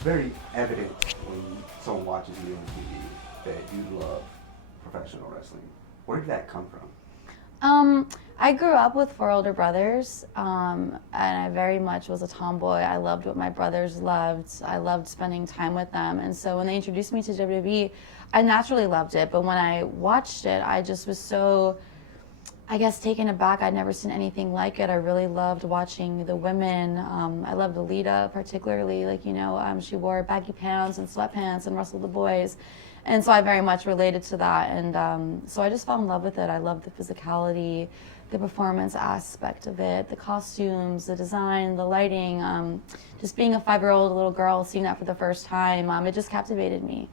it's very evident when someone watches you on TV that you love professional wrestling. Where did that come from? I grew up with four older brothers, and I very much was a tomboy. I loved what my brothers loved. I loved spending time with them. And so when they introduced me to WWE, I naturally loved it. But when I watched it, I just was so, I guess, taken aback. I'd never seen anything like it. I really loved watching the women. I loved Alita particularly. She wore baggy pants and sweatpants and wrestled the boys. And so I very much related to that. And so I just fell in love with it. I loved the physicality, the performance aspect of it, the costumes, the design, the lighting. Just being a 5-year-old little girl, seeing that for the first time, it just captivated me.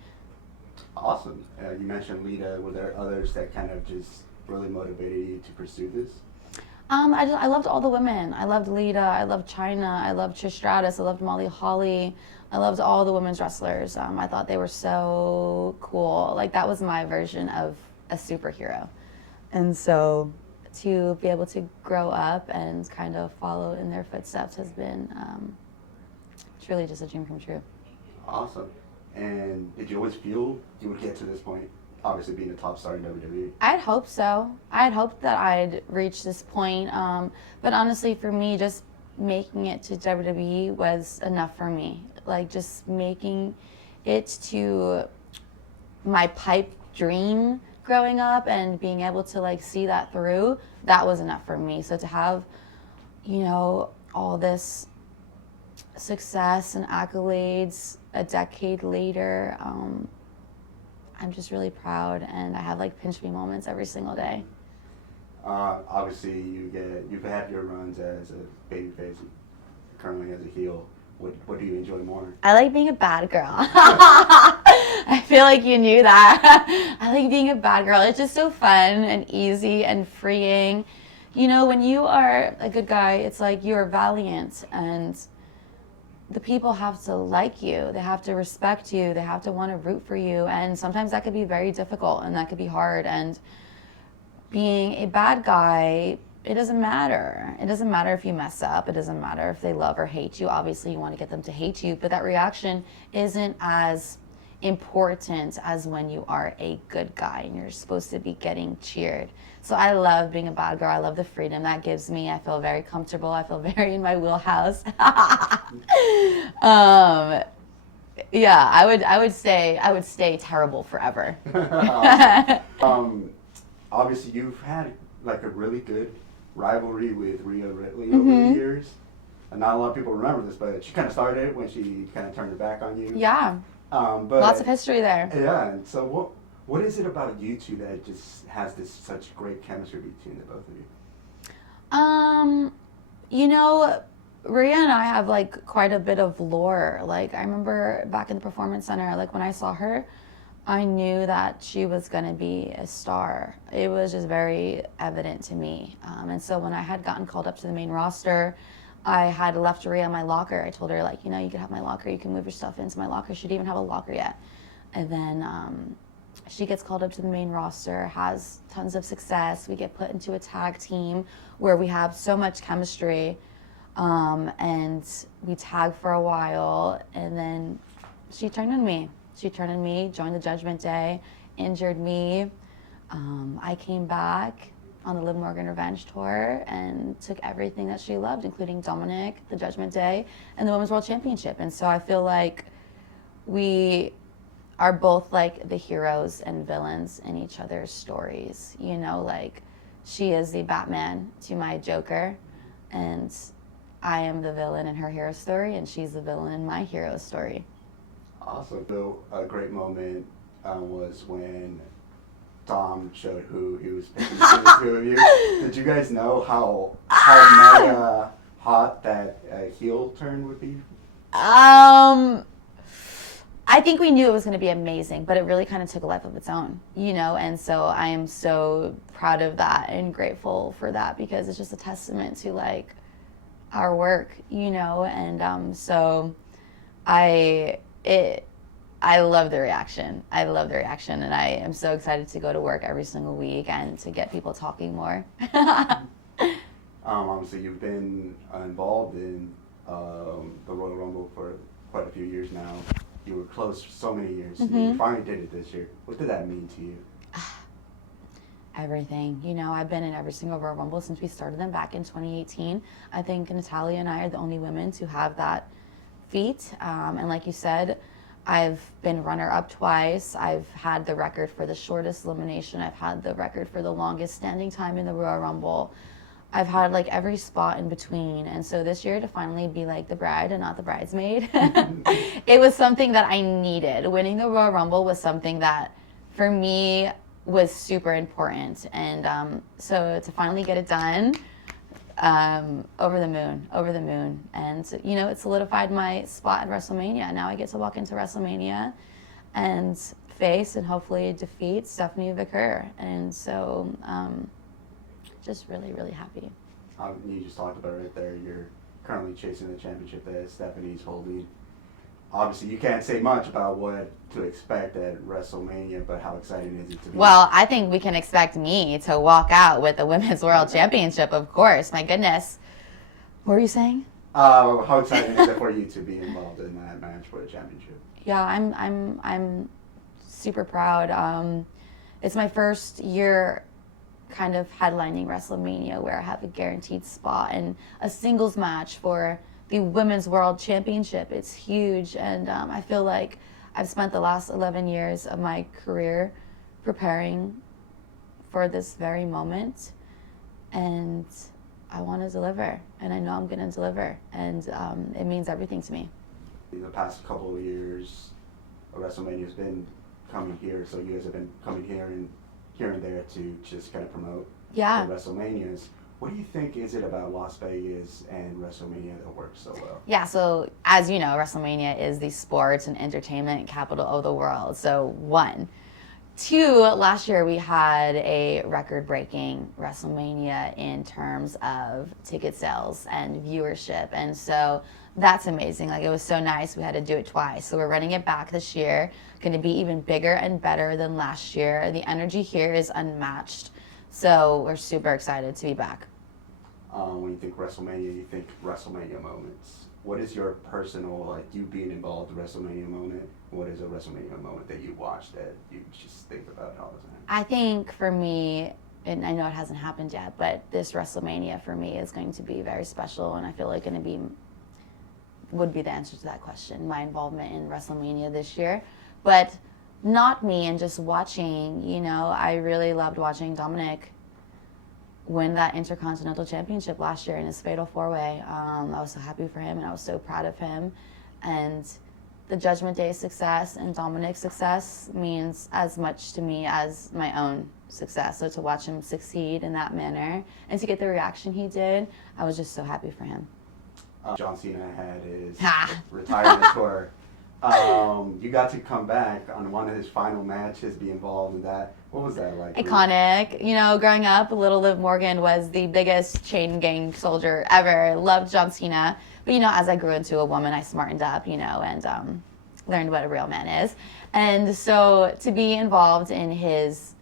Awesome. You mentioned Lita. Were there others that kind of just really motivated you to pursue this? I loved all the women. I loved Lita. I loved Chyna. I loved Trish Stratus. I loved Molly Holly. I loved all the women's wrestlers. I thought they were so cool. Like, that was my version of a superhero. And so to be able to grow up and kind of follow in their footsteps has been truly just a dream come true. Awesome. And did you always feel you would get to this point? Obviously, being a top star in WWE. I'd hope so. I'd hoped that I'd reach this point. But honestly, for me, just making it to WWE was enough for me. Like, just making it to my pipe dream growing up and being able to see that through, that was enough for me. So to have, all this success and accolades a decade later, I'm just really proud, and I have pinch me moments every single day. Obviously, you've had your runs as a babyface, currently as a heel. What do you enjoy more? I like being a bad girl. I feel like you knew that. I like being a bad girl. It's just so fun and easy and freeing. When you are a good guy, it's like you're valiant, and the people have to like you. They have to respect you. They have to want to root for you. And sometimes that could be very difficult, and that could be hard. And being a bad guy, it doesn't matter. It doesn't matter if you mess up. It doesn't matter if they love or hate you. Obviously, you want to get them to hate you, but that reaction isn't as important as when you are a good guy and you're supposed to be getting cheered. So I love being a bad girl. I love the freedom that gives me. I feel very comfortable. I feel very in my wheelhouse. Yeah, I would stay terrible forever. Obviously, you've had a really good rivalry with Rhea Ripley over the years. And not a lot of people remember this, but she kind of started it when she kind of turned her back on you. Yeah. But lots of history there. Yeah, and so what is it about you two that just has such great chemistry between the both of you? Rhea and I have quite a bit of lore. I remember back in the Performance Center, when I saw her, I knew that she was going to be a star. It was just very evident to me. And so when I had gotten called up to the main roster, I had left Rhea in my locker. I told her, you can have my locker. You can move your stuff into my locker. She didn't even have a locker yet. And then she gets called up to the main roster, has tons of success. We get put into a tag team where we have so much chemistry. And we tag for a while. And then she turned on me. Joined the Judgment Day, injured me. I came back on the Liv Morgan Revenge Tour and took everything that she loved, including Dominic, the Judgment Day, and the Women's World Championship. And so I feel like we are both the heroes and villains in each other's stories. She is the Batman to my Joker, and I am the villain in her hero story, and she's the villain in my hero story. Awesome. So a great moment was when Dom showed who he was picking between the two of you. Did you guys know how mega hot that heel turn would be? I think we knew it was going to be amazing, but it really kind of took a life of its own, and so I am so proud of that and grateful for that, because it's just a testament to our work, and so I love the reaction. And I am so excited to go to work every single week and to get people talking more. Obviously, you've been involved in the Royal Rumble for quite a few years now. You were close for so many years. Mm-hmm. You finally did it this year. What did that mean to you? Everything. You know, I've been in every single Royal Rumble since we started them back in 2018. I think Natalia and I are the only women to have that feat. And like you said, I've been runner-up twice. I've had the record for the shortest elimination. I've had the record for the longest standing time in the Royal Rumble. I've had like every spot in between. And so this year to finally be like the bride and not the bridesmaid, it was something that I needed. Winning the Royal Rumble was something that for me was super important. And so to finally get it done, over the moon. And, you know, it solidified my spot at WrestleMania. Now I get to walk into WrestleMania and face and hopefully defeat Stephanie Vicker. And so, just really, really happy. You just talked about it right there. You're currently chasing the championship that Stephanie's holding. Obviously, you can't say much about what to expect at WrestleMania, but how exciting is it to be? Well, I think we can expect me to walk out with the Women's World Championship, of course. My goodness. What were you saying? How exciting is it for you to be involved in that match for the championship? Yeah, I'm super proud. It's my first year kind of headlining WrestleMania where I have a guaranteed spot and a singles match for the Women's World Championship. It's huge, and I feel like I've spent the last 11 years of my career preparing for this very moment, and I want to deliver, and I know I'm going to deliver, and it means everything to me. In the past couple of years, WrestleMania has been coming here, so you guys have been coming here and there to just kind of promote the WrestleManias. What do you think is it about Las Vegas and WrestleMania that works so well? Yeah, so as you know, WrestleMania is the sports and entertainment capital of the world. So 1. 2, last year we had a record-breaking WrestleMania in terms of ticket sales and viewership. And so that's amazing. Like, it was so nice. We had to do it twice. So we're running it back this year. Going to be even bigger and better than last year. The energy here is unmatched. So we're super excited to be back. When you think WrestleMania, you think WrestleMania moments. What is your personal, like, you being involved in WrestleMania moment? What is a WrestleMania moment that you watch that you just think about all the time? I think for me, and I know it hasn't happened yet, but this WrestleMania for me is going to be very special, and I feel like would be the answer to that question, my involvement in WrestleMania this year. But not me, and just watching, you know, I really loved watching Dominic win that Intercontinental Championship last year in his Fatal 4-Way. I was so happy for him, and I was so proud of him. And the Judgment Day success and Dominic's success means as much to me as my own success. So to watch him succeed in that manner and to get the reaction he did, I was just so happy for him. John Cena had his retirement tour. You got to come back on one of his final matches, be involved in that. What was that like? Iconic. You know, growing up, little Liv Morgan was the biggest chain gang soldier ever. Loved John Cena. But, you know, as I grew into a woman, I smartened up, you know, and learned what a real man is. And so to be involved in his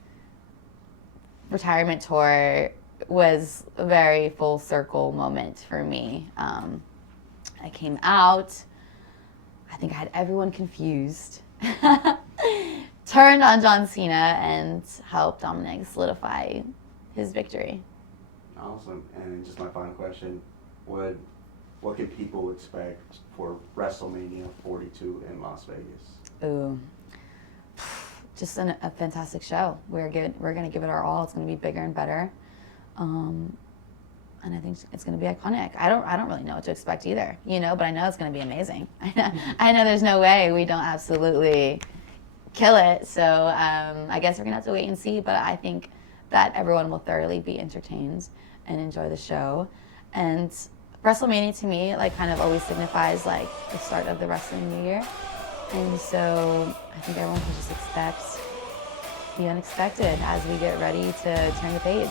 retirement tour was a very full circle moment for me. I came out. I think I had everyone confused. Turned on John Cena and helped Dominic solidify his victory. Awesome. And just my final question, what can people expect for WrestleMania 42 in Las Vegas? Ooh, just a fantastic show. We're going to give it our all. It's going to be bigger and better. And I think it's going to be iconic. I don't really know what to expect either, you know, but I know it's going to be amazing. I know there's no way we don't absolutely kill it. So I guess we're going to have to wait and see, but I think that everyone will thoroughly be entertained and enjoy the show. And WrestleMania to me, like, kind of always signifies like the start of the wrestling new year. And so I think everyone can just expect the unexpected as we get ready to turn the page.